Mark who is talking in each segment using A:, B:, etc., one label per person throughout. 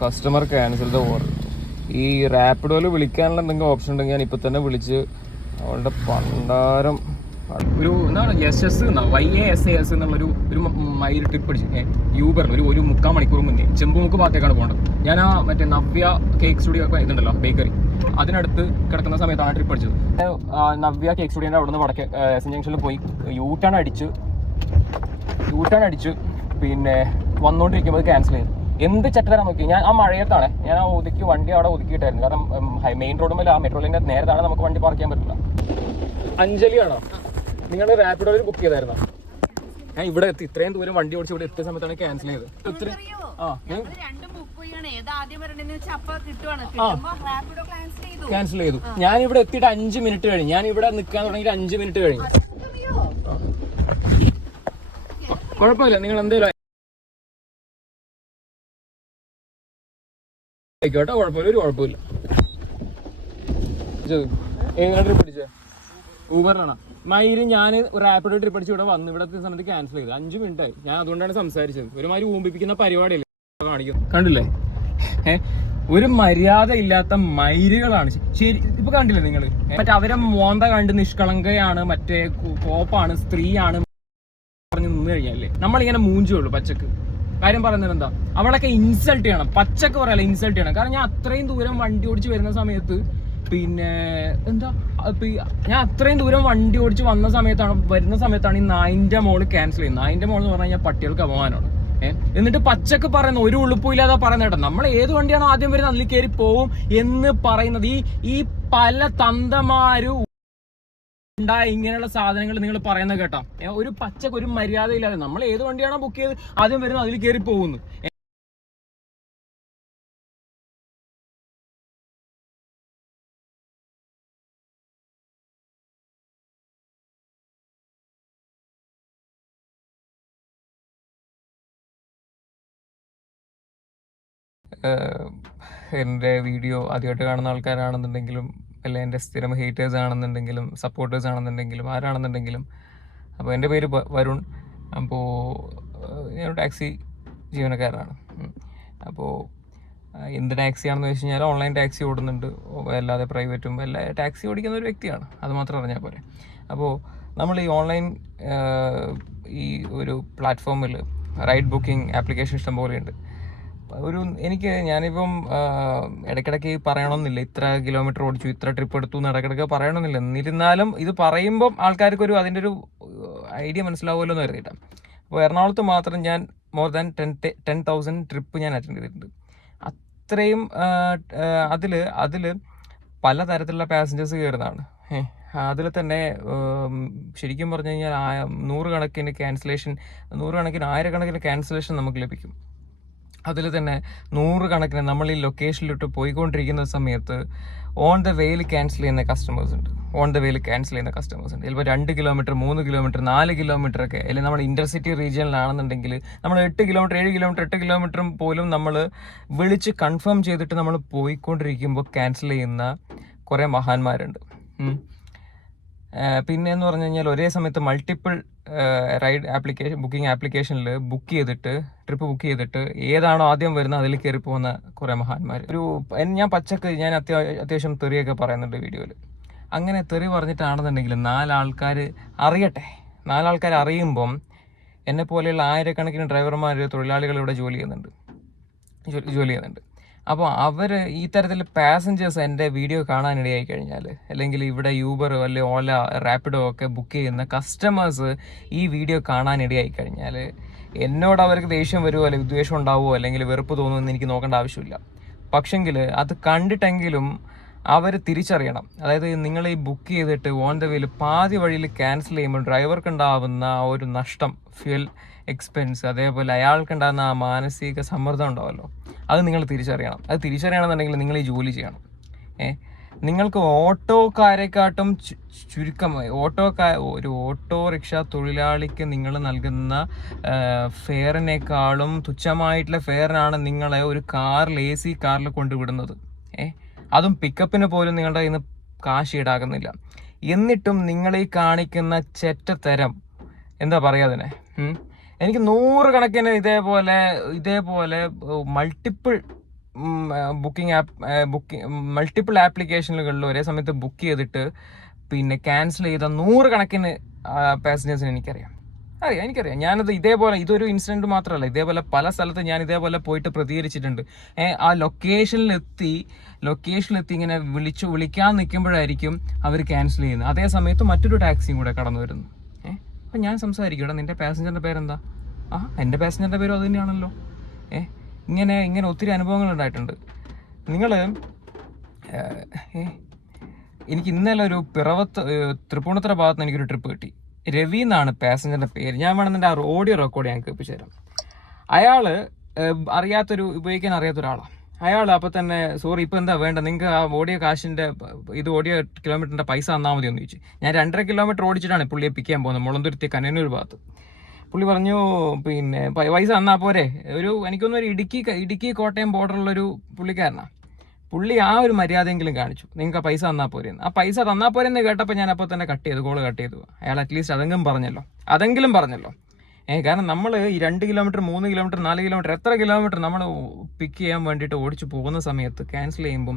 A: Customer cancel the order ഈ റാപ്പിഡോയിൽ വിളിക്കാനുള്ള എന്തെങ്കിലും ഓപ്ഷൻ ഉണ്ടെങ്കിൽ ഞാൻ ഇപ്പോൾ തന്നെ വിളിച്ച് അവളുടെ പണ്ടാരം ഒരു എന്താണ് എസ് എസ് എന്നാ Y A S A S എന്നുള്ളൊരു ഒരു മൈൽ ട്രിപ്പ് അടിച്ച് യൂബറിൽ ഒരു ഒരു മുക്കാൽ മണിക്കൂർ മുന്നേ. ചെമ്പുമുക്ക് ഭാഗത്തേക്കാണ് പോകേണ്ടത്. ഞാൻ ആ മറ്റേ നവ്യ കേക്ക് സ്റ്റുഡിയോ ഇതുണ്ടല്ലോ ബേക്കറി അതിനടുത്ത് കിടക്കുന്ന സമയത്താണ് ട്രിപ്പ് അടിച്ചത് നവ്യ കേക്ക് സ്റ്റുഡിയോന്റെ അവിടെ നിന്ന് വടക്കേ എസ് എൻ ജംഗ്ഷനിൽ പോയി. യൂ ടേൺ അടിച്ച് യൂ ടേൺ അടിച്ച് പിന്നെ വന്നുകൊണ്ടിരിക്കുമ്പോൾ ക്യാൻസൽ ചെയ്തു. എന്ത് ചട്ടതരാൻ നോക്കി? ഞാൻ ആ മഴയത്താണ്. ഞാൻ ആ ഒതുക്കി വണ്ടി അവിടെ ഒതുക്കിയിട്ടായിരുന്നു. കാരണം മെയിൻ റോഡുമ്പോൾ ആ മെട്രോ ലൈന്റെ നേരെ താഴെ നമുക്ക് വണ്ടി പാർക്ക് ചെയ്യാൻ പറ്റില്ല അഞ്ജലി ആണോ നിങ്ങൾ റാപ്പിഡോയിൽ ബുക്ക് ചെയ്തായിരുന്നോ? ഞാൻ ഇവിടെ എത്തി. ഇത്രയും ദൂരം വണ്ടി ഓടിച്ച് ഇവിടെ എത്തിയ സമയത്താണ് ക്യാൻസൽ ചെയ്തത്. ഇത്ര ആ
B: ക്യാൻസൽ ചെയ്തു.
A: ഞാൻ ഇവിടെ എത്തിയിട്ട് അഞ്ച് മിനിറ്റ് കഴിഞ്ഞു. ഞാൻ ഇവിടെ നിൽക്കാൻ തുടങ്ങിയിട്ട് അഞ്ച് മിനിറ്റ് കഴിഞ്ഞു? കുഴപ്പമില്ല. നിങ്ങൾ എന്തേലും ആയിക്കോട്ടെ കുഴപ്പമില്ല ഒരു കുഴപ്പമില്ല. എങ്ങനെ ട്രിപ്പ് അടിച്ചേ? ഊബറിനാണ് ഞാൻ റാപ്പിഡോ ട്രിപ്പ് അടിച്ച് ഇവിടെ വന്ന്. ഇവിടെ സമയത്ത് ക്യാൻസൽ ചെയ്തു. അഞ്ച് മിനിറ്റ് ആയി. ഞാൻ അതുകൊണ്ടാണ് സംസാരിച്ചത്. ഒരുമാതിരി ഊമ്പിപ്പിക്കുന്ന പരിപാടിയല്ലേ? കാണിക്കുന്നു. കണ്ടില്ലേ? ഒരു മര്യാദ ഇല്ലാത്ത മൈരുകളാണ് ശരി ഇപ്പൊ കണ്ടില്ലേ നിങ്ങൾ മറ്റേ അവരെ മോന്ത കണ്ട് നിഷ്കളങ്കയാണ് മറ്റേ കോപ്പാണ് സ്ത്രീയാണ് പറഞ്ഞു നിന്ന് കഴിഞ്ഞാലേ. നമ്മളിങ്ങനെ മൂഞ്ചുള്ളൂ പച്ചക്ക്. കാര്യം പറയുന്നത് എന്താ? അവളൊക്കെ ഇൻസൾട്ട് ചെയ്യണം. പച്ചക്ക് പറയാല ഇൻസൾട്ട് ചെയ്യണം. കാരണം ഞാൻ അത്രയും ദൂരം വണ്ടി ഓടിച്ച് വരുന്ന സമയത്ത് പിന്നെ എന്താ? ഞാൻ അത്രയും ദൂരം വണ്ടി ഓടിച്ച് വന്ന സമയത്താണ് വരുന്ന സമയത്താണ് ഈ നായിന്റെ മോൾ ക്യാൻസൽ ചെയ്യുന്നത്. നായിന്റെ മോൾ എന്ന് പറഞ്ഞാൽ ഞാൻ പട്ടികൾക്ക് അപമാനമാണ്. എന്നിട്ട് പച്ചക്ക് പറയുന്ന ഒരു ഉളുപ്പും ഇല്ലാതെ പറയുന്ന കേട്ടോ. നമ്മൾ ഏത് വണ്ടിയാണോ ആദ്യം വരുന്നത് അതിൽ കയറി പോവും എന്ന് പറയുന്നത്. ഈ ഈ പല തന്തമാരും ഉണ്ടായ ഇങ്ങനെയുള്ള സാധനങ്ങൾ നിങ്ങൾ പറയുന്നത് കേട്ടോ. ഒരു പച്ചക്ക് ഒരു മര്യാദ ഇല്ലാതെ നമ്മൾ ഏത് വണ്ടിയാണോ ബുക്ക് ചെയ്ത് ആദ്യം വരുന്നത് അതിൽ കയറി പോകുന്നു. എന്റെ വീഡിയോ ആദ്യമായിട്ട് കാണുന്ന ആൾക്കാരാണെന്നുണ്ടെങ്കിലും അല്ല എന്റെ സ്ഥിരം ഹേറ്റേഴ്സ് ആണെന്നുണ്ടെങ്കിലും സപ്പോർട്ടേഴ്സ് ആണെന്നുണ്ടെങ്കിലും ആരാണെന്നുണ്ടെങ്കിലും. അപ്പോൾ എന്റെ പേര് വരുൺ. അപ്പോൾ ഞാൻ ടാക്സി ജീവനക്കാരനാണ്. അപ്പോൾ എന്ത് ടാക്സിയാണെന്ന് വെച്ച് കഴിഞ്ഞാൽ ഓൺലൈൻ ടാക്സി ഓടുന്നുണ്ട്. അല്ലാതെ പ്രൈവറ്റും എല്ലാ ടാക്സി ഓടിക്കുന്ന ഒരു വ്യക്തിയാണ്. അത് മാത്രം അറിഞ്ഞാൽ പോരെ. അപ്പോൾ നമ്മൾ ഈ ഓൺലൈൻ ഈ ഒരു പ്ലാറ്റ്ഫോമിൽ റൈഡ് ബുക്കിംഗ് ആപ്ലിക്കേഷൻ ഇഷ്ടം പോലെയുണ്ട് ഒരു എനിക്ക് ഞാനിപ്പം ഇടയ്ക്കിടയ്ക്ക് പറയണമെന്നില്ല. ഇത്ര കിലോമീറ്റർ ഓടിച്ചു ഇത്ര ട്രിപ്പ് എടുത്തു എന്ന് ഇടയ്ക്കിടയ്ക്ക് പറയണമെന്നില്ല. എന്നിരുന്നാലും ഇത് പറയുമ്പം ആൾക്കാർക്ക് ഒരു അതിന്റെ ഒരു ഐഡിയ മനസ്സിലാവുമല്ലോ എന്ന് കരുതിയിട്ടാണ് അപ്പോൾ എറണാകുളത്ത് മാത്രം ഞാൻ more than ten ten thousand trip ഞാൻ അറ്റൻഡ് ചെയ്തിട്ടുണ്ട്. അത്രയും അതിൽ അതിൽ പലതരത്തിലുള്ള പാസഞ്ചേഴ്സ് കയറുന്നതാണ്. അതിൽ തന്നെ ശരിക്കും പറഞ്ഞു കഴിഞ്ഞാൽ നൂറുകണക്കിന് ക്യാൻസലേഷൻ നൂറുകണക്കിന് ആയിരക്കണക്കിന് ക്യാൻസലേഷൻ നമുക്ക് ലഭിക്കും. അതിൽ തന്നെ നൂറുകണക്കിന് നമ്മൾ ഈ ലൊക്കേഷനിലിട്ട് പോയിക്കൊണ്ടിരിക്കുന്ന സമയത്ത് ഓൺ ദ വേയിൽ ക്യാൻസൽ ചെയ്യുന്ന കസ്റ്റമേഴ്സ് ഉണ്ട്. ഓൺ ദ വേയിൽ ക്യാൻസൽ ചെയ്യുന്ന കസ്റ്റമേഴ്സ് ഉണ്ട്. ചിലപ്പോൾ രണ്ട് കിലോമീറ്റർ മൂന്ന് കിലോമീറ്റർ നാല് കിലോമീറ്റർ ഒക്കെ. അല്ലെങ്കിൽ നമ്മൾ ഇന്റർസിറ്റി റീജിയനിലാണെന്നുണ്ടെങ്കിൽ നമ്മൾ എട്ട് കിലോമീറ്റർ ഏഴ് കിലോമീറ്റർ എട്ട് കിലോമീറ്ററും പോലും നമ്മൾ വിളിച്ച് കൺഫേം ചെയ്തിട്ട് നമ്മൾ പോയിക്കൊണ്ടിരിക്കുമ്പോൾ ക്യാൻസൽ ചെയ്യുന്ന കുറേ മഹാന്മാരുണ്ട്. പിന്നെ എന്ന് പറഞ്ഞു കഴിഞ്ഞാൽ ഒരേ സമയത്ത് മൾട്ടിപ്പിൾ റൈഡ് ആപ്ലിക്കേഷൻ ബുക്കിംഗ് ആപ്ലിക്കേഷനിൽ ബുക്ക് ചെയ്തിട്ട് ട്രിപ്പ് ബുക്ക് ചെയ്തിട്ട് ഏതാണോ ആദ്യം വരുന്നത് അതിൽ കയറി പോകുന്ന കുറേ മഹാന്മാർ ഒരു ഞാൻ പച്ചക്ക് ഞാൻ അത്യാ അത്യാവശ്യം തെറിയൊക്കെ പറയുന്നുണ്ട് വീഡിയോയിൽ അങ്ങനെ തെറി പറഞ്ഞിട്ടാണെന്നുണ്ടെങ്കിൽ നാലാൾക്കാർ അറിയട്ടെ. നാലാൾക്കാർ അറിയുമ്പം എന്നെ പോലെയുള്ള ആയിരക്കണക്കിന് ഡ്രൈവർമാർ തൊഴിലാളികൾ ഇവിടെ ജോലി ചെയ്യുന്നുണ്ട്. ജോലി ചെയ്യുന്നുണ്ട്. അപ്പോൾ അവർ ഈ തരത്തിൽ പാസഞ്ചേഴ്സ് എന്റെ വീഡിയോ കാണാനിടയായി കഴിഞ്ഞാൽ അല്ലെങ്കിൽ ഇവിടെ യൂബറോ അല്ലെങ്കിൽ ഓല റാപ്പിഡോ ഒക്കെ ബുക്ക് ചെയ്യുന്ന കസ്റ്റമേഴ്സ് ഈ വീഡിയോ കാണാനിടയായി കഴിഞ്ഞാൽ എന്നോട് അവർക്ക് ദേഷ്യം വരുമോ അല്ലെങ്കിൽ വിദ്വേഷം ഉണ്ടാവുമോ അല്ലെങ്കിൽ വെറുപ്പ് തോന്നുമെന്ന് എനിക്ക് നോക്കേണ്ട ആവശ്യമില്ല. പക്ഷെങ്കിൽ അത് കണ്ടിട്ടെങ്കിലും അവർ തിരിച്ചറിയണം. അതായത് നിങ്ങൾ ഈ ബുക്ക് ചെയ്തിട്ട് ഓൺ ദ വേയിൽ പാതി വഴിയിൽ ക്യാൻസൽ ചെയ്യുമ്പോൾ ഡ്രൈവർക്ക് ഉണ്ടാവുന്ന ഒരു നഷ്ടം ഫ്യൂൽ എക്സ്പെൻസ് അതേപോലെ അയാൾക്ക് ഉണ്ടാകുന്ന ആ മാനസിക സമ്മർദ്ദം ഉണ്ടാവുമല്ലോ അത് നിങ്ങൾ തിരിച്ചറിയണം. അത് തിരിച്ചറിയണമെന്നുണ്ടെങ്കിൽ നിങ്ങൾ ഈ ജോലി ചെയ്യണം. ഏ? നിങ്ങൾക്ക് ഓട്ടോക്കാരെക്കാട്ടും ചുരുക്കമായി ഓട്ടോക്കാ ഒരു ഓട്ടോറിക്ഷ തൊഴിലാളിക്ക് നിങ്ങൾ നൽകുന്ന ഫെയറിനേക്കാളും തുച്ഛമായിട്ടുള്ള ഫെയറിനാണ് നിങ്ങളെ ഒരു കാറിൽ എ സി കാറിൽ കൊണ്ടുവിടുന്നത്. ഏ? അതും പിക്കപ്പിന് പോലും നിങ്ങളുടെ ഇന്ന് കാശ് ഈടാക്കുന്നില്ല. എന്നിട്ടും നിങ്ങൾ ഈ കാണിക്കുന്ന ചെറ്റത്തരം എന്താ പറയുക അതിനെ? എനിക്ക് നൂറുകണക്കിന് ഇതേപോലെ ഇതേപോലെ multiple booking app booking multiple ആപ്ലിക്കേഷനുകളിൽ ഒരേ സമയത്ത് ബുക്ക് ചെയ്തിട്ട് പിന്നെ ക്യാൻസൽ ചെയ്ത നൂറുകണക്കിന് പാസഞ്ചേഴ്സിന് എനിക്കറിയാം. അറിയാം എനിക്കറിയാം. ഞാനത് ഇതേപോലെ ഇതൊരു ഇൻസിഡന്റ് മാത്രമല്ല. ഇതേപോലെ പല സ്ഥലത്ത് ഞാൻ ഇതേപോലെ പോയിട്ട് പ്രതികരിച്ചിട്ടുണ്ട്. ആ ലൊക്കേഷനിലെത്തി ലൊക്കേഷനിലെത്തി ഇങ്ങനെ വിളിച്ചു വിളിക്കാൻ നിൽക്കുമ്പോഴായിരിക്കും അവർ ക്യാൻസൽ ചെയ്യുന്നത്. അതേ സമയത്ത് മറ്റൊരു ടാക്സിയും കൂടെ കടന്നു വരുന്നു അപ്പം ഞാൻ സംസാരിക്കും. നിന്റെ പാസഞ്ചറിന്റെ പേരെന്താ? ആ എന്റെ പാസഞ്ചറിന്റെ പേരും അത് തന്നെയാണല്ലോ. ഏ ഇങ്ങനെ ഇങ്ങനെ ഒത്തിരി അനുഭവങ്ങൾ ഉണ്ടായിട്ടുണ്ട്. നിങ്ങൾ എനിക്ക് ഇന്നലെ ഒരു പിറവത്ത് തൃപ്പൂണിത്തറ ഭാഗത്ത് എനിക്കൊരു ട്രിപ്പ് കിട്ടി. രവി എന്നാണ് പാസഞ്ചറിന്റെ പേര്. ഞാൻ വേണമെന്നുണ്ടെങ്കിൽ ആ ഓഡിയോ റെക്കോർഡ് ഞാൻ കേൾപ്പിച്ചു തരാം അയാൾ അറിയാത്തൊരു ഉപയോഗിക്കാൻ അറിയാത്ത ഒരാളാണ് അയാൾ അപ്പോൾ തന്നെ സോറി ഇപ്പൊ എന്താ വേണ്ട? നിങ്ങൾക്ക് ആ ഓഡിയോ കാശിന്റെ ഇത് ഓഡിയോ കിലോമീറ്ററിന്റെ പൈസ തന്നാൽ മതി എന്ന് ചോദിച്ചു. ഞാൻ രണ്ടര കിലോമീറ്റർ ഓടിച്ചിട്ടാണ് പുള്ളിയെ പിക്ക് ചെയ്യാൻ പോകുന്നത് മുളന്തുരുത്തി കനനൂർ ഭാഗത്ത്. പുള്ളി പറഞ്ഞു പിന്നെ പൈസ തന്നാ പോരെ? ഒരു എനിക്കൊന്നും ഒരു ഇടുക്കി ഇടുക്കി കോട്ടയം ബോർഡറിലൊരു പുള്ളിക്കാരനാ. പുള്ളി ആ ഒരു മര്യാദയെങ്കിലും കാണിച്ചു. നിങ്ങൾക്ക് ആ പൈസ തന്നാൽ പോരെ ആ പൈസ തന്നാൽ പോരെ എന്ന് കേട്ടപ്പോൾ ഞാൻ അപ്പോൾ തന്നെ കട്ട് ചെയ്തു കോൾ കട്ട് ചെയ്തു. അയാൾ അറ്റ്ലീസ്റ്റ് അതെങ്കിലും പറഞ്ഞല്ലോ. അതെങ്കിലും പറഞ്ഞല്ലോ. ഏ കാരണം നമ്മൾ ഈ രണ്ട് കിലോമീറ്റർ മൂന്ന് കിലോമീറ്റർ നാല് കിലോമീറ്റർ എത്ര കിലോമീറ്റർ നമ്മൾ പിക്ക് ചെയ്യാൻ വേണ്ടിയിട്ട് ഓടിച്ചു പോകുന്ന സമയത്ത് ക്യാൻസൽ ചെയ്യുമ്പം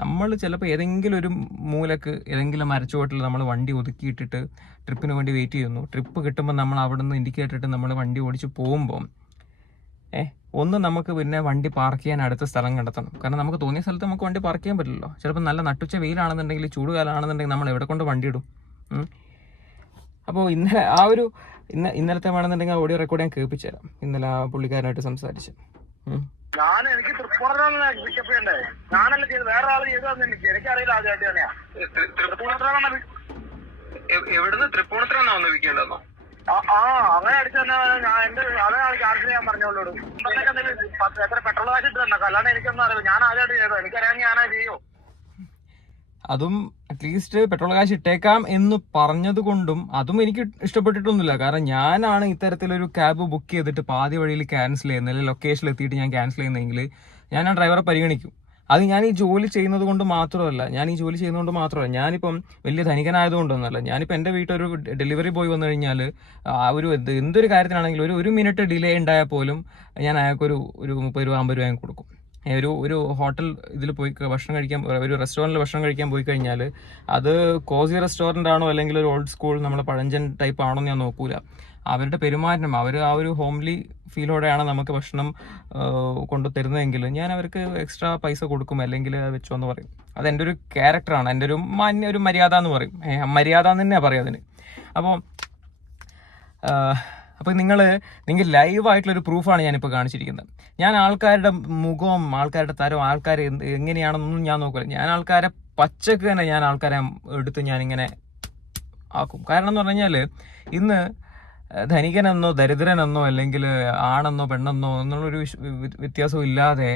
A: നമ്മൾ ചിലപ്പോൾ ഏതെങ്കിലും ഒരു മൂലക്ക് ഏതെങ്കിലും മരച്ചുവട്ടിൽ നമ്മൾ വണ്ടി ഒതുക്കിയിട്ടിട്ട് ട്രിപ്പിന് വേണ്ടി വെയിറ്റ് ചെയ്യുന്നു. ട്രിപ്പ് കിട്ടുമ്പോൾ നമ്മൾ അവിടെ നിന്ന് ഇൻഡിക്കേറ്റർ ഇട്ട് നമ്മൾ വണ്ടി ഓടിച്ച് പോകുമ്പം ഏ ഒന്ന് നമുക്ക് പിന്നെ വണ്ടി പാർക്ക് ചെയ്യാൻ അടുത്ത സ്ഥലം കണ്ടെത്തണം. കാരണം നമുക്ക് തോന്നിയ സ്ഥലത്ത് നമുക്ക് വണ്ടി പാർക്ക് ചെയ്യാൻ പറ്റില്ലല്ലോ. ചിലപ്പോൾ നല്ല നട്ടുച്ച വെയിലാണെന്നുണ്ടെങ്കിൽ ചൂട് കാലമാണെന്നുണ്ടെങ്കിൽ നമ്മൾ എവിടെ കൊണ്ട് വണ്ടി ഇടും. അപ്പോൾ ഇന്നലെ ആ ഒരു ഇന്ന ഇന്നലത്തെ വേണമെന്നുണ്ടെങ്കിൽ ആ ഓഡിയോ റെക്കോർഡ് ഞാൻ കേൾപ്പിച്ചു തരാം ഇന്നലെ ആ പുള്ളിക്കാരനായിട്ട് സംസാരിച്ച്.
C: ഞാൻ എനിക്ക് തൃപ്പൂണിത്തുറ പിക്കപ്പ് ചെയ്യണ്ടേ? ഞാനല്ല ചെയ്ത് വേറെ ചെയ്തു തന്നെ എനിക്ക് എനിക്കറിയില്ല ആദ്യമായിട്ട് തന്നെയാ തൃപ്പൂണിത്തുറ
A: എവിടുന്ന് തൃപ്പൂണിത്തുറ വന്ന് വിൽക്കേണ്ടതെന്നോ?
C: ആ അങ്ങനെ അടിച്ചു തന്നെ ഞാൻ എന്റെ അതാണ് ചാർജ് ചെയ്യാൻ പറഞ്ഞോളൂ എത്ര പെട്രോൾ കാശ് ഇട്ട് തന്നെ അല്ലാണ്ട് എനിക്കൊന്നും അറിയില്ല. ഞാൻ ആദ്യമായിട്ട് ചെയ്തോ എനിക്കറിയാമെങ്കിൽ ഞാനാ ചെയ്യോ?
A: അതും അറ്റ്ലീസ്റ്റ് പെട്രോൾ കാശ് ഇട്ടേക്കാം എന്ന് പറഞ്ഞത് കൊണ്ടും അതും എനിക്ക് ഇഷ്ടപ്പെട്ടിട്ടൊന്നുമില്ല. കാരണം ഞാനാണ് ഇത്തരത്തിലൊരു ക്യാബ് ബുക്ക് ചെയ്തിട്ട് പാതി വഴിയിൽ ക്യാൻസൽ ചെയ്യുന്നത് അല്ലെങ്കിൽ ലൊക്കേഷനിൽ എത്തിയിട്ട് ഞാൻ ക്യാൻസൽ ചെയ്യുന്നതെങ്കിൽ ഞാൻ ആ ഡ്രൈവറെ പരിഗണിക്കും. അത് ഞാൻ ഈ ജോലി ചെയ്യുന്നത് കൊണ്ട് മാത്രമല്ല ഞാൻ ഈ ജോലി ചെയ്യുന്നതുകൊണ്ട് മാത്രമല്ല ഞാനിപ്പം വലിയ ധനികനായതുകൊണ്ടൊന്നുമല്ല. ഞാനിപ്പോൾ എന്റെ വീട്ടിൽ ഒരു ഡെലിവറി ബോയ് വന്നു കഴിഞ്ഞാൽ ആ ഒരു എന്തൊരു കാര്യത്തിനാണെങ്കിലും ഒരു ഒരു മിനിറ്റ് ഡിലേ ഉണ്ടായാൽ പോലും ഞാൻ അയാൾക്കൊരു ഒരു മുപ്പത് രൂപ അമ്പത് രൂപ കൊടുക്കും. ഒരു ഒരു ഹോട്ടൽ ഇതിൽ പോയി ഭക്ഷണം കഴിക്കാൻ ഒരു റെസ്റ്റോറന്റിൽ ഭക്ഷണം കഴിക്കാൻ പോയി കഴിഞ്ഞാൽ അത് കോസി റെസ്റ്റോറന്റ് ആണോ അല്ലെങ്കിൽ ഒരു ഓൾഡ് സ്കൂൾ നമ്മുടെ പഴഞ്ചൻ ടൈപ്പ് ആണോ എന്ന് ഞാൻ നോക്കൂല. അവരുടെ പെരുമാറ്റം അവർ ആ ഒരു ഹോംലി ഫീലോടെയാണ് നമുക്ക് ഭക്ഷണം കൊണ്ടു തരുന്നതെങ്കിൽ ഞാൻ അവർക്ക് എക്സ്ട്രാ പൈസ കൊടുക്കും അല്ലെങ്കിൽ വെച്ചോ എന്ന് പറയും. അത് എന്റെ ഒരു ക്യാരക്ടറാണ് എന്റെ ഒരു മാന്യ ഒരു മര്യാദ എന്ന് പറയും. മര്യാദ എന്ന് തന്നെയാണ് പറയും അതിന്. അപ്പോൾ അപ്പോൾ നിങ്ങൾ നിങ്ങൾ ലൈവായിട്ടുള്ളൊരു പ്രൂഫാണ് ഞാനിപ്പോൾ കാണിച്ചിരിക്കുന്നത്. ഞാൻ ആൾക്കാരുടെ മുഖവും ആൾക്കാരുടെ തരവും ആൾക്കാർ എങ്ങനെയാണെന്നൊന്നും ഞാൻ നോക്കില്ല ഞാൻ ആൾക്കാരെ പച്ചക്ക് തന്നെ ഞാൻ ആൾക്കാരെ എടുത്ത് ഞാനിങ്ങനെ ആക്കും. കാരണം എന്ന് പറഞ്ഞു കഴിഞ്ഞാൽ ഇന്ന് ധനികനെന്നോ ദരിദ്രനെന്നോ അല്ലെങ്കിൽ ആണെന്നോ പെണ്ണെന്നോ എന്നുള്ളൊരു വ്യത്യാസവും ഇല്ലാതെ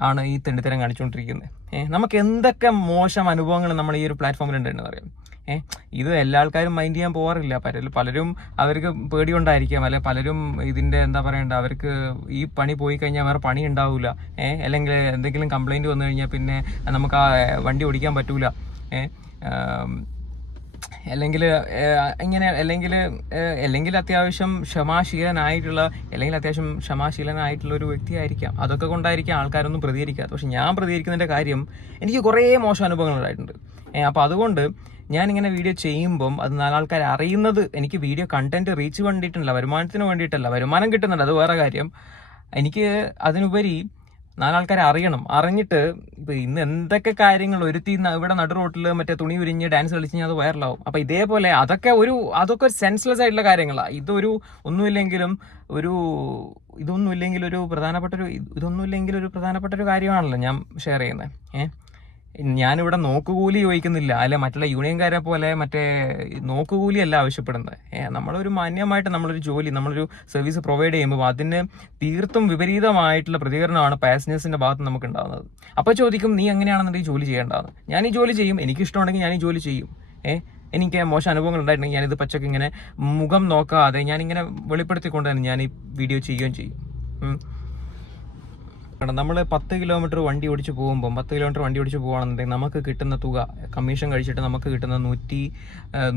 A: ആണ് ഈ തെണ്ടിത്തരം കാണിച്ചുകൊണ്ടിരിക്കുന്നത് നമുക്ക് എന്തൊക്കെ മോശം അനുഭവങ്ങൾ നമ്മൾ ഈ ഒരു പ്ലാറ്റ്ഫോമിൽ ഉണ്ടെന്ന് പറയാം ഇത് എല്ലാ ആൾക്കാരും മൈൻഡ് ചെയ്യാൻ പോകാറില്ല പലരും പലരും അവർക്ക് പേടി കൊണ്ടായിരിക്കാം അല്ലെ പലരും ഇതിന്റെ എന്താ പറയണ്ട അവർക്ക് ഈ പണി പോയി കഴിഞ്ഞാൽ വേറെ പണി ഉണ്ടാവില്ല ഏഹ് അല്ലെങ്കിൽ എന്തെങ്കിലും കംപ്ലൈന്റ് വന്നു കഴിഞ്ഞാൽ പിന്നെ നമുക്ക് ആ ഏഹ്, വണ്ടി ഓടിക്കാൻ പറ്റൂല. ഏഹ് അല്ലെങ്കിൽ ഇങ്ങനെ അല്ലെങ്കിൽ അല്ലെങ്കിൽ അത്യാവശ്യം ക്ഷമാശീലനായിട്ടുള്ള അല്ലെങ്കിൽ അത്യാവശ്യം ക്ഷമാശീലനായിട്ടുള്ള ഒരു വ്യക്തിയായിരിക്കാം അതൊക്കെ കൊണ്ടായിരിക്കാം ആൾക്കാരൊന്നും പ്രതികരിക്കാത്ത പക്ഷെ ഞാൻ പ്രതികരിക്കുന്നതിന്റെ കാര്യം എനിക്ക് കുറേ മോശം അനുഭവങ്ങൾ ഉണ്ടായിട്ടുണ്ട്. അപ്പോൾ അതുകൊണ്ട് ഞാനിങ്ങനെ വീഡിയോ ചെയ്യുമ്പം അത് നാലാൾക്കാർ അറിയുന്നത് എനിക്ക് വീഡിയോ കണ്ടന്റ് റീച്ച് വേണ്ടിയിട്ടല്ല വരുമാനത്തിന് വേണ്ടിയിട്ടല്ല വരുമാനം കിട്ടുന്നുണ്ട്. അത് വേറെ കാര്യം. എനിക്ക് അതിനുപരി നാലാൾക്കാരെ അറിയണം. അറിഞ്ഞിട്ട് ഇപ്പൊ ഇന്ന് എന്തൊക്കെ കാര്യങ്ങൾ ഒരുത്തി ഇവിടെ നടു റോട്ടിൽ മറ്റേ തുണി ഉരിഞ്ഞ് ഡാൻസ് കളിച്ച് അത് വൈറലാവും അപ്പോൾ ഇതേപോലെ അതൊക്കെ ഒരു അതൊക്കെ ഒരു സെൻസ്ലെസ് ആയിട്ടുള്ള കാര്യങ്ങളാണ് ഇതൊരു ഒന്നുമില്ലെങ്കിലും ഒരു ഇതൊന്നുമില്ലെങ്കിലൊരു പ്രധാനപ്പെട്ട ഒരു ഇതൊന്നുമില്ലെങ്കിലൊരു പ്രധാനപ്പെട്ട ഒരു കാര്യമാണല്ലോ ഞാൻ ഷെയർ ചെയ്യുന്നത് ഏഹ് ഞാനിവിടെ നോക്കുകൂലി ചോദിക്കുന്നില്ല. അല്ലെ മറ്റുള്ള യൂണിയൻകാരെ പോലെ മറ്റേ നോക്കുകൂലി അല്ല ആവശ്യപ്പെടുന്നത്. ഏഹ് നമ്മളൊരു മാന്യമായിട്ട് നമ്മളൊരു ജോലി നമ്മളൊരു സർവീസ് പ്രൊവൈഡ് ചെയ്യുമ്പോൾ അതിന് തീർത്തും വിപരീതമായിട്ടുള്ള പ്രതികരണമാണ് പാസഞ്ചേഴ്സിന്റെ ഭാഗത്ത് നമുക്ക് ഉണ്ടാകുന്നത് അപ്പോൾ ചോദിക്കും നീ എങ്ങനെയാണെന്നുണ്ടെങ്കിൽ ജോലി ചെയ്യേണ്ടതെന്ന്? ഞാൻ ഈ ജോലി ചെയ്യും. എനിക്ക് ഇഷ്ടമുണ്ടെങ്കിൽ ഞാൻ ഈ ജോലി ചെയ്യും. ഏഹ് എനിക്ക് മോശം അനുഭവങ്ങൾ ഉണ്ടായിട്ടുണ്ടെങ്കിൽ ഞാനിത് പച്ചക്ക് ഇങ്ങനെ മുഖം നോക്കാതെ ഞാനിങ്ങനെ വെളിപ്പെടുത്തിക്കൊണ്ട് തന്നെ ഞാൻ ഈ വീഡിയോ ചെയ്യുകയും ചെയ്യും. നോക്കണം നമ്മൾ പത്ത് കിലോമീറ്റർ വണ്ടി ഓടിച്ച് പോകുമ്പോൾ പത്ത് കിലോമീറ്റർ വണ്ടി ഓടിച്ച് പോകുകയാണെന്നുണ്ടെങ്കിൽ നമുക്ക് കിട്ടുന്ന തുക കമ്മീഷൻ കഴിച്ചിട്ട് നമുക്ക് കിട്ടുന്ന നൂറ്റി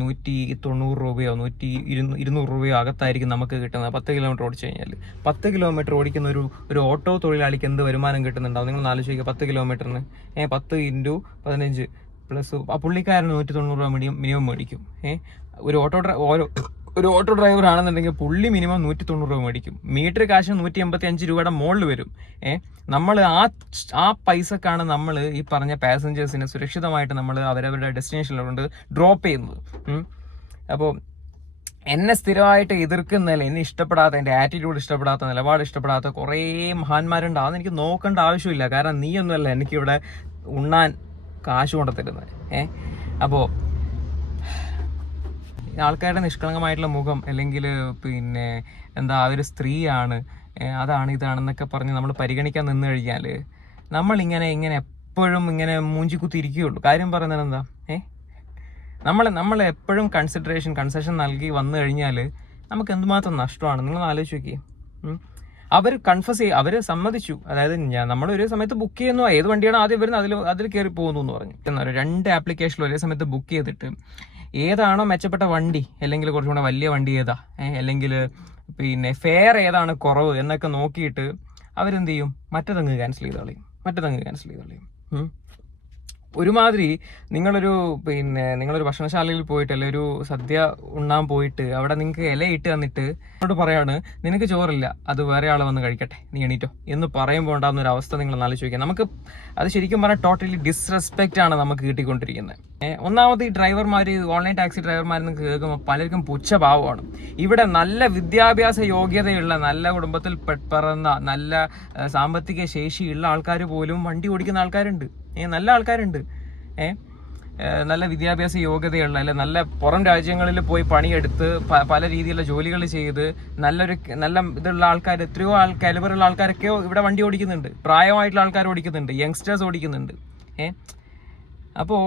A: നൂറ്റി തൊണ്ണൂറ് രൂപയോ നൂറ്റി ഇരുന്നൂ ഇരുന്നൂറ് രൂപയോ അകത്തായിരിക്കും നമുക്ക് കിട്ടുന്നത് പത്ത് കിലോമീറ്റർ ഓടിച്ച് കഴിഞ്ഞാൽ പത്ത് കിലോമീറ്റർ ഓടിക്കുന്ന ഒരു ഒരു ഓട്ടോ തൊഴിലാളിക്ക് എന്ത് വരുമാനം കിട്ടുന്നുണ്ടാവും? നിങ്ങൾ ആലോചിക്കുക പത്ത് കിലോമീറ്ററിന്. ഏ പത്ത് ഇന്റു പതിനഞ്ച് പ്ലസ് ആ പുള്ളിക്കാരന് നൂറ്റി തൊണ്ണൂറ് രൂപ മിനിമം മിനിമം മേടിക്കും. ഏ ഒരു ഓട്ടോ ഡ്രൈ ഓരോ ഒരു ഓട്ടോ ഡ്രൈവർ ആണെന്നുണ്ടെങ്കിൽ പുള്ളി മിനിമം നൂറ്റി തൊണ്ണൂറ് രൂപ മേടിക്കും. മീറ്റർ കാശ് നൂറ്റി എൺപത്തി അഞ്ച് രൂപയുടെ മുകളിൽ വരും. ഏ നമ്മൾ ആ ആ പൈസക്കാണ് നമ്മൾ ഈ പറഞ്ഞ പാസഞ്ചേഴ്സിനെ സുരക്ഷിതമായിട്ട് നമ്മൾ അവരവരുടെ ഡെസ്റ്റിനേഷനിലുണ്ട് ഡ്രോപ്പ് ചെയ്യുന്നത്. അപ്പോൾ എന്നെ സ്ഥിരമായിട്ട് എതിർക്കുന്നതിൽ എന്നെ ഇഷ്ടപ്പെടാത്ത എന്റെ ആറ്റിറ്റ്യൂഡ് ഇഷ്ടപ്പെടാത്ത നിലപാട് ഇഷ്ടപ്പെടാത്ത കുറേ മഹാന്മാരുണ്ട് അതൊന്നും എനിക്ക് നോക്കേണ്ട ആവശ്യമില്ല. കാരണം നീയൊന്നുമല്ല എനിക്കിവിടെ ഉണ്ണാൻ കാശ് കൊണ്ടുത്തരുന്നത്. ഏഹ് അപ്പോൾ ആൾക്കാരുടെ നിഷ്കളങ്കമായിട്ടുള്ള മുഖം അല്ലെങ്കിൽ പിന്നെ എന്താ ഒരു സ്ത്രീയാണ് അതാണ് ഇതാണെന്നൊക്കെ പറഞ്ഞ് നമ്മൾ പരിഗണിക്കാൻ നിന്ന് കഴിഞ്ഞാൽ നമ്മളിങ്ങനെ ഇങ്ങനെ എപ്പോഴും ഇങ്ങനെ മൂഞ്ചി കുത്തി ഇരിക്കുകയുള്ളൂ കാര്യം പറയുന്നത് എന്താ ഏ? നമ്മൾ നമ്മൾ എപ്പോഴും കൺസിഡറേഷൻ കൺസെഷൻ നൽകി വന്നു കഴിഞ്ഞാൽ നമുക്ക് എന്തുമാത്രം നഷ്ടമാണ്? നിങ്ങൾ ആലോചിച്ച് നോക്കിയേ. അവർ കൺഫസ് ചെയ്യും അവർ സമ്മതിച്ചു. അതായത് ഞാൻ നമ്മൾ ഒരേ സമയത്ത് ബുക്ക് ചെയ്യുന്നു ഏത് വണ്ടിയാണ് ആദ്യം വരുന്നത് അതിൽ അതിൽ കയറി പോകുന്നു എന്ന് പറഞ്ഞു. രണ്ട് ആപ്ലിക്കേഷനിൽ ഒരേ സമയത്ത് ബുക്ക് ചെയ്തിട്ട് ഏതാണോ മെച്ചപ്പെട്ട വണ്ടി അല്ലെങ്കിൽ കുറച്ചും കൂടെ വലിയ വണ്ടി ഏതാ അല്ലെങ്കിൽ പിന്നെ ഫെയർ ഏതാണ് കുറവ് എന്നൊക്കെ നോക്കിയിട്ട് അവരെന്ത് ചെയ്യും? മറ്റേതങ്ങ് ക്യാൻസൽ ചെയ്ത് കളയും മറ്റേതങ്ങ് ക്യാൻസൽ ചെയ്ത് കളയും ഉം. ഒരുമാതിരി നിങ്ങളൊരു പിന്നെ നിങ്ങളൊരു ഭക്ഷണശാലയിൽ പോയിട്ട് അല്ലെങ്കിൽ ഒരു സദ്യ ഉണ്ണാൻ പോയിട്ട് അവിടെ നിങ്ങൾക്ക് ഇല ഇട്ട് തന്നിട്ട് എന്നോട് പറയാണ് നിനക്ക് ചോറില്ല അത് വേറെ ആളെ വന്ന് കഴിക്കട്ടെ നീ എണീറ്റോ. എന്ന് പറയുമ്പോൾ ഉണ്ടാകുന്ന ഒരു അവസ്ഥ നിങ്ങൾ ആലോചിക്കുക. നമുക്ക് അത് ശരിക്കും പറഞ്ഞാൽ ടോട്ടലി ഡിസ്റെസ്പെക്റ്റ് ആണ് നമുക്ക് കിട്ടിക്കൊണ്ടിരിക്കുന്നത്. ഒന്നാമത് ഈ ഡ്രൈവർമാർ ഓൺലൈൻ ടാക്സി ഡ്രൈവർമാർ നിങ്ങൾക്ക് കേൾക്കുമ്പോൾ പലർക്കും പുച്ഛഭാവമാണ്. ഇവിടെ നല്ല വിദ്യാഭ്യാസ യോഗ്യതയുള്ള നല്ല കുടുംബത്തിൽ പിറന്ന നല്ല സാമ്പത്തിക ശേഷിയുള്ള ആൾക്കാർ പോലും വണ്ടി ഓടിക്കുന്ന ആൾക്കാരുണ്ട്. നല്ല ആൾക്കാരുണ്ട്. ഏഹ് നല്ല വിദ്യാഭ്യാസ യോഗ്യതയുള്ള അല്ലെ നല്ല പുറം രാജ്യങ്ങളിൽ പോയി പണിയെടുത്ത് പല രീതിയിലുള്ള ജോലികൾ ചെയ്ത് നല്ലൊരു നല്ല ഇതുള്ള ആൾക്കാർ എത്രയോ ആൾ കാലിബറുള്ള ആൾക്കാരൊക്കെ ഇവിടെ വണ്ടി ഓടിക്കുന്നുണ്ട്. പ്രായമായിട്ടുള്ള ആൾക്കാർ ഓടിക്കുന്നുണ്ട്. യങ്സ്റ്റേഴ്സ് ഓടിക്കുന്നുണ്ട്. ഏ അപ്പോൾ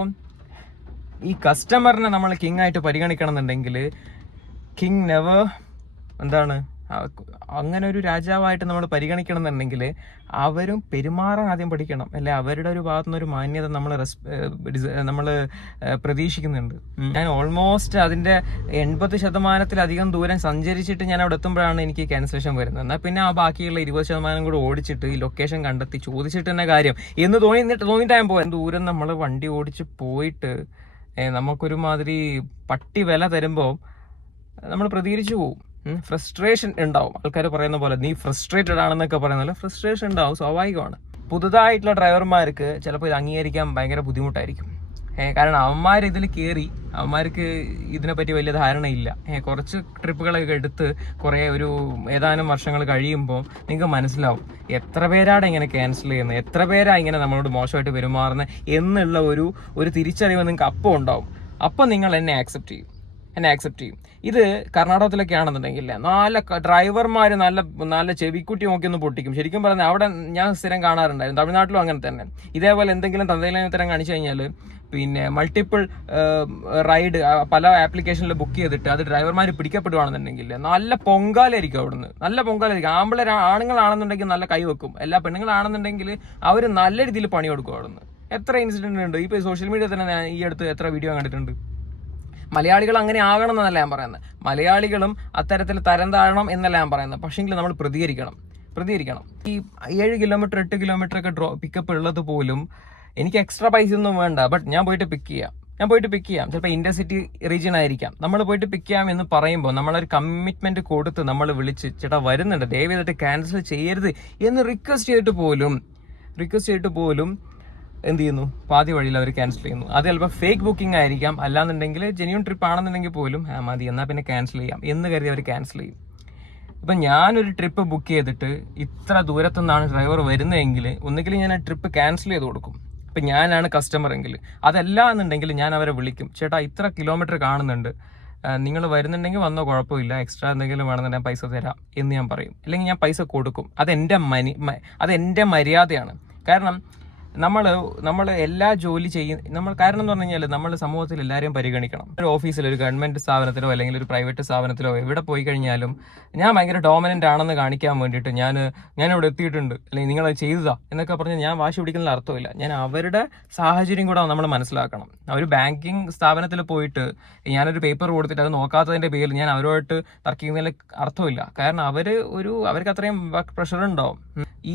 A: ഈ കസ്റ്റമറിനെ നമ്മൾ കിങ് ആയിട്ട് പരിഗണിക്കണം എന്നുണ്ടെങ്കിൽ കിങ് നെവർ എന്താണ് അങ്ങനെ ഒരു രാജാവായിട്ട് നമ്മൾ പരിഗണിക്കണം എന്നുണ്ടെങ്കിൽ അവരും പെരുമാറാൻ ആദ്യം പഠിക്കണം. അല്ലെ? അവരുടെ ഒരു ഭാഗത്തു നിന്ന് ഒരു മാന്യത നമ്മൾ നമ്മൾ പ്രതീക്ഷിക്കുന്നുണ്ട്. ഞാൻ ഓൾമോസ്റ്റ് അതിന്റെ എൺപത് ശതമാനത്തിലധികം ദൂരം സഞ്ചരിച്ചിട്ട് ഞാൻ അവിടെ എത്തുമ്പോഴാണ് എനിക്ക് ക്യാൻസലേഷൻ വരുന്നത്. എന്നാൽ പിന്നെ ആ ബാക്കിയുള്ള ഇരുപത് ശതമാനം കൂടെ ഓടിച്ചിട്ട് ഈ ലൊക്കേഷൻ കണ്ടെത്തി ചോദിച്ചിട്ട് തന്നെ കാര്യം. എന്ന് തോന്നി തോന്നിയിട്ടാകും പോയത് ദൂരം നമ്മൾ വണ്ടി ഓടിച്ച് പോയിട്ട് നമുക്കൊരുമാതിരി നമുക്കൊരു മാതിരി പട്ടി വില തരുമ്പോൾ നമ്മൾ പ്രതികരിച്ചു പോകും ഫ്രസ്ട്രേഷൻ ഉണ്ടാവും. ആൾക്കാർ പറയുന്ന പോലെ നീ ഫ്രസ്ട്രേറ്റഡ് ആണെന്നൊക്കെ പറയുന്ന പോലെ ഫ്രസ്ട്രേഷൻ ഉണ്ടാവും സ്വാഭാവികമാണ്. പുതുതായിട്ടുള്ള ഡ്രൈവർമാർക്ക് ചിലപ്പോൾ ഇത് അംഗീകരിക്കാൻ ഭയങ്കര ബുദ്ധിമുട്ടായിരിക്കും. കാരണം അവന്മാർ ഇതിൽ കയറി അവന്മാർക്ക് ഇതിനെപ്പറ്റി വലിയ ധാരണയില്ല. കുറച്ച് ട്രിപ്പുകളൊക്കെ എടുത്ത് കുറേ ഒരു ഏതാനും വർഷങ്ങൾ കഴിയുമ്പോൾ നിങ്ങൾക്ക് മനസ്സിലാവും എത്ര പേരാണ് ഇങ്ങനെ ക്യാൻസൽ ചെയ്യുന്നത് എത്ര പേരാണ് ഇങ്ങനെ നമ്മളോട് മോശമായിട്ട് പെരുമാറുന്നത് എന്നുള്ള ഒരു ഒരു തിരിച്ചറിവ് നിങ്ങൾക്ക് അപ്പോൾ ഉണ്ടാവും. അപ്പോൾ നിങ്ങൾ എന്നെ ആക്സെപ്റ്റ് ചെയ്യും. എന്നെ ആക്സെപ്റ്റ് ചെയ്യും. ഇത് കർണാടകത്തിലൊക്കെ ആണെന്നുണ്ടെങ്കിൽ നല്ല ഡ്രൈവർമാർ നല്ല നല്ല ചെവിക്കുട്ടി നോക്കി ഒന്ന് പൊട്ടിക്കും. ശരിക്കും പറഞ്ഞാൽ അവിടെ ഞാൻ സ്ഥിരം കാണാറുണ്ടായിരുന്നു. തമിഴ്നാട്ടിലും അങ്ങനെ തന്നെ. ഇതേപോലെ എന്തെങ്കിലും തന്തയിലും കാണിച്ചു കഴിഞ്ഞാൽ പിന്നെ മൾട്ടിപ്പിൾ റൈഡ് പല ആപ്ലിക്കേഷനിൽ ബുക്ക് ചെയ്തിട്ട് അത് ഡ്രൈവർമാർ പിടിക്കപ്പെടുവാണെന്നുണ്ടെങ്കിൽ നല്ല പൊങ്കാലായിരിക്കും അവിടുന്ന്. നല്ല പൊങ്കാലായിരിക്കും ആമ്പിള ആണുങ്ങളാണെന്നുണ്ടെങ്കിൽ നല്ല കൈ വെക്കും. എല്ലാ പെണ്ണുങ്ങളാണെന്നുണ്ടെങ്കിൽ അവർ നല്ല രീതിയിൽ പണി കൊടുക്കും അവിടുന്ന്. എത്ര ഇൻസിഡന്റ് ഉണ്ട്. ഇപ്പോൾ സോഷ്യൽ മീഡിയ തന്നെ ഞാൻ ഈ അടുത്ത് എത്ര വീഡിയോ കണ്ടിട്ടുണ്ട്? മലയാളികൾ അങ്ങനെ ആകണം എന്നല്ല ഞാൻ പറയുന്നത്. മലയാളികളും അത്തരത്തിൽ തരം താഴണം എന്നല്ല ഞാൻ പറയുന്നത്. പക്ഷേങ്കിൽ നമ്മൾ പ്രതികരിക്കണം. പ്രതികരിക്കണം. ഈ ഏഴ് കിലോമീറ്റർ എട്ട് കിലോമീറ്റർ ഒക്കെ ഡ്രോ പിക്കപ്പ് ഉള്ളത് പോലും എനിക്ക് എക്സ്ട്രാ പൈസ ഒന്നും വേണ്ട. ബട്ട് ഞാൻ പോയിട്ട് പിക്ക് ചെയ്യാം. ഞാൻ പോയിട്ട് പിക്ക് ചെയ്യാം. ചിലപ്പോൾ ഇൻഡർസിറ്റി റീജിയൻ ആയിരിക്കാം. നമ്മൾ പോയിട്ട് പിക്ക് ചെയ്യാം എന്ന് പറയുമ്പോൾ നമ്മളൊരു കമ്മിറ്റ്മെന്റ് കൊടുത്ത് നമ്മൾ വിളിച്ച് ചേട്ടാ വരുന്നുണ്ട്. ദയവ് ചെയ്തിട്ട് ക്യാൻസൽ ചെയ്യരുത് എന്ന് റിക്വസ്റ്റ് ചെയ്തിട്ട് പോലും റിക്വസ്റ്റ് ചെയ്തിട്ട് പോലും എന്ത് ചെയ്യുന്നു? പാതി വഴിയിൽ അവർ ക്യാൻസൽ ചെയ്യുന്നു. അത് ചിലപ്പോൾ ഫേക്ക് ബുക്കിംഗ് ആയിരിക്കാം. അല്ലാന്നുണ്ടെങ്കിൽ ജെന്യൂൺ ട്രിപ്പ് ആണെന്നുണ്ടെങ്കിൽ പോലും ആ മതി എന്നാൽ പിന്നെ ക്യാൻസൽ ചെയ്യാം എന്ന് കരുതി അവർ ക്യാൻസൽ ചെയ്യും. ഇപ്പം ഞാനൊരു ട്രിപ്പ് ബുക്ക് ചെയ്തിട്ട് ഇത്ര ദൂരത്തു നിന്നാണ് ഡ്രൈവർ വരുന്നതെങ്കിൽ ഒന്നുകിൽ ഞാൻ ആ ട്രിപ്പ് ക്യാൻസൽ ചെയ്ത് കൊടുക്കും. ഇപ്പം ഞാനാണ് കസ്റ്റമർ എങ്കിൽ അതല്ല എന്നുണ്ടെങ്കിൽ ഞാൻ അവരെ വിളിക്കും. ചേട്ടാ ഇത്ര കിലോമീറ്റർ കാണുന്നുണ്ട്. നിങ്ങൾ വരുന്നുണ്ടെങ്കിൽ വന്നോ കുഴപ്പമില്ല. എക്സ്ട്രാ എന്തെങ്കിലും വേണമെന്നുണ്ടെങ്കിൽ പൈസ തരാം എന്ന് ഞാൻ പറയും. അല്ലെങ്കിൽ ഞാൻ പൈസ കൊടുക്കും. അതെന്റെ മനി അതെന്റെ മര്യാദയാണ്. കാരണം നമ്മൾ നമ്മൾ എല്ലാ ജോലി ചെയ്യും നമ്മൾ കാരണം എന്ന് പറഞ്ഞു കഴിഞ്ഞാൽ നമ്മൾ സമൂഹത്തിൽ എല്ലാവരെയും പരിഗണിക്കണം. ഒരു ഓഫീസിൽ ഒരു ഗവൺമെന്റ് സ്ഥാപനത്തിലോ അല്ലെങ്കിൽ ഒരു പ്രൈവറ്റ് സ്ഥാപനത്തിലോ എവിടെ പോയി കഴിഞ്ഞാലും ഞാൻ ഭയങ്കര ഡോമിനന്റ് ആണെന്ന് കാണിക്കാൻ വേണ്ടിയിട്ട് ഞാൻ ഞാൻ ഇവിടെ എത്തിയിട്ടുണ്ട്. അല്ലെങ്കിൽ നിങ്ങൾ ചെയ്തതാ എന്നൊക്കെ പറഞ്ഞ് ഞാൻ വാശി പിടിക്കുന്നതിൽ അർത്ഥമില്ല. ഞാൻ അവരുടെ സാഹചര്യം കൂടെ നമ്മൾ മനസ്സിലാക്കണം. ഒരു ബാങ്കിങ് സ്ഥാപനത്തിൽ പോയിട്ട് ഞാനൊരു പേപ്പർ കൊടുത്തിട്ട് അത് നോക്കാത്തതിന്റെ പേരിൽ ഞാൻ അവരുമായിട്ട് തർക്കിക്കുന്നതിൽ അർത്ഥമില്ല. കാരണം അവർ ഒരു അവർക്ക് അത്രയും വർക്ക് പ്രഷർ ഉണ്ടാവും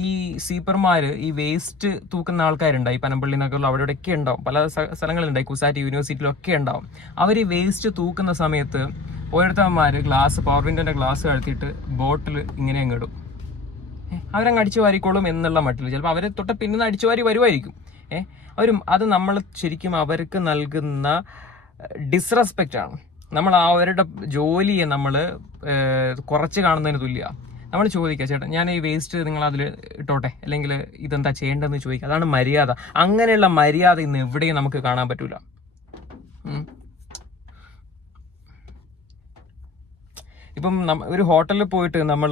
A: ഈ സ്വീപ്പർമാർ ഈ വേസ്റ്റ് തൂക്കുന്ന ആൾക്കാരുണ്ട് ഈ പനമ്പള്ളി നഗറിലും അവിടെ ഉണ്ടാവും. പല സ്ഥലങ്ങളുണ്ടായി. കുസാറ്റി യൂണിവേഴ്സിറ്റിയിലൊക്കെ ഉണ്ടാവും. അവർ വേസ്റ്റ് തൂക്കുന്ന സമയത്ത് ഓരോരുത്തന്മാർ ഗ്ലാസ് പവർ വിൻഡോന്റെ ഗ്ലാസ് കഴുത്തിയിട്ട് ബോട്ടിൽ ഇങ്ങനെ അങ്ങ് ഇടും. ഏ, അവരങ്ങ് അടിച്ചു വാരിക്കോളും എന്നുള്ള മട്ടിൽ ചിലപ്പോൾ അവരെ തൊട്ട് പിന്നെ അടിച്ചു വാരി വരുമായിരിക്കും ഏഹ് അവരും അത് നമ്മൾ ശരിക്കും അവർക്ക് നൽകുന്ന ഡിസ്റെസ്പെക്റ്റ് ആണ്. നമ്മൾ അവരുടെ ജോലിയെ നമ്മൾ കുറച്ച് കാണുന്നതിന് തുല്യ. നമ്മൾ ചോദിക്കുക ചേട്ടാ ഞാൻ ഈ വേസ്റ്റ് നിങ്ങൾ അതിൽ ഇട്ടോട്ടെ? അല്ലെങ്കിൽ ഇതെന്താ ചെയ്യേണ്ടതെന്ന് ചോദിക്കുക അതാണ് മര്യാദ. അങ്ങനെയുള്ള മര്യാദ ഇന്ന് എവിടെയും നമുക്ക് കാണാൻ പറ്റൂല. ഇപ്പം ഒരു ഹോട്ടലിൽ പോയിട്ട് നമ്മൾ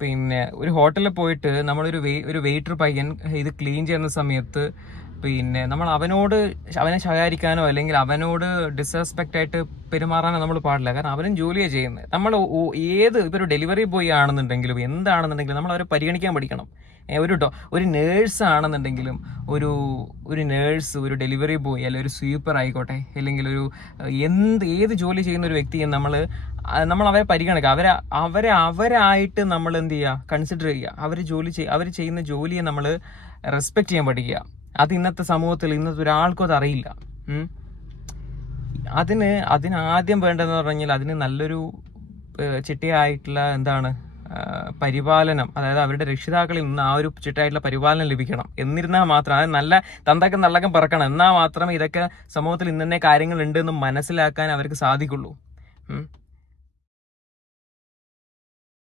A: പിന്നെ ഒരു ഹോട്ടലിൽ പോയിട്ട് നമ്മളൊരു വേ ഒരു വെയിറ്റർ പയ്യൻ ഇത് ക്ലീൻ ചെയ്യുന്ന സമയത്ത് പിന്നെ നമ്മൾ അവനോട് അവനെ ശകാരിക്കാനോ അല്ലെങ്കിൽ അവനോട് ഡിസ്റെസ്പെക്റ്റ് ആയിട്ട് പെരുമാറാനോ നമ്മൾ പാടില്ല. കാരണം അവനും ജോലിയാണ് ചെയ്യുന്നത്. നമ്മൾ ഏത് ഇപ്പോൾ ഒരു ഡെലിവറി ബോയ് ആണെന്നുണ്ടെങ്കിലും എന്താണെന്നുണ്ടെങ്കിലും നമ്മൾ അവരെ പരിഗണിക്കാൻ പഠിക്കണം. ഒരു ഒരു നേഴ്സ് ആണെന്നുണ്ടെങ്കിലും ഒരു ഒരു നേഴ്സ് ഒരു ഡെലിവറി ബോയ് അല്ലെങ്കിൽ ഒരു സ്വീപ്പർ ആയിക്കോട്ടെ അല്ലെങ്കിൽ ഒരു എന്ത് ഏത് ജോലി ചെയ്യുന്ന ഒരു വ്യക്തിയെ നമ്മൾ നമ്മൾ അവരെ പരിഗണിക്കുക. അവരെ അവരെ അവരായിട്ട് നമ്മൾ എന്ത് ചെയ്യുക? കൺസിഡർ ചെയ്യുക. അവർ ജോലി ചെയ്യ അവർ ചെയ്യുന്ന ജോലിയെ നമ്മൾ റെസ്പെക്ട് ചെയ്യാൻ പഠിക്കുക. അത് ഇന്നത്തെ സമൂഹത്തിൽ ഇന്നത്തെ ഒരാൾക്കും അത് അറിയില്ല. അതിന് അതിന് ആദ്യം വേണ്ടതെന്ന് പറഞ്ഞാൽ അതിന് നല്ലൊരു ചിട്ടയായിട്ടുള്ള എന്താണ് പരിപാലനം അതായത് അവരുടെ രക്ഷിതാക്കളിൽ നിന്ന് ആ ഒരു ചിട്ടയായിട്ടുള്ള പരിപാലനം ലഭിക്കണം എന്നിരുന്നാൽ മാത്രം അതായത് നല്ല തന്തക്കം നല്ലക്കം പറക്കണം എന്നാൽ മാത്രമേ ഇതൊക്കെ സമൂഹത്തിൽ ഇന്നെ കാര്യങ്ങൾ ഉണ്ടെന്ന് മനസ്സിലാക്കാൻ അവർക്ക് സാധിക്കുള്ളൂ.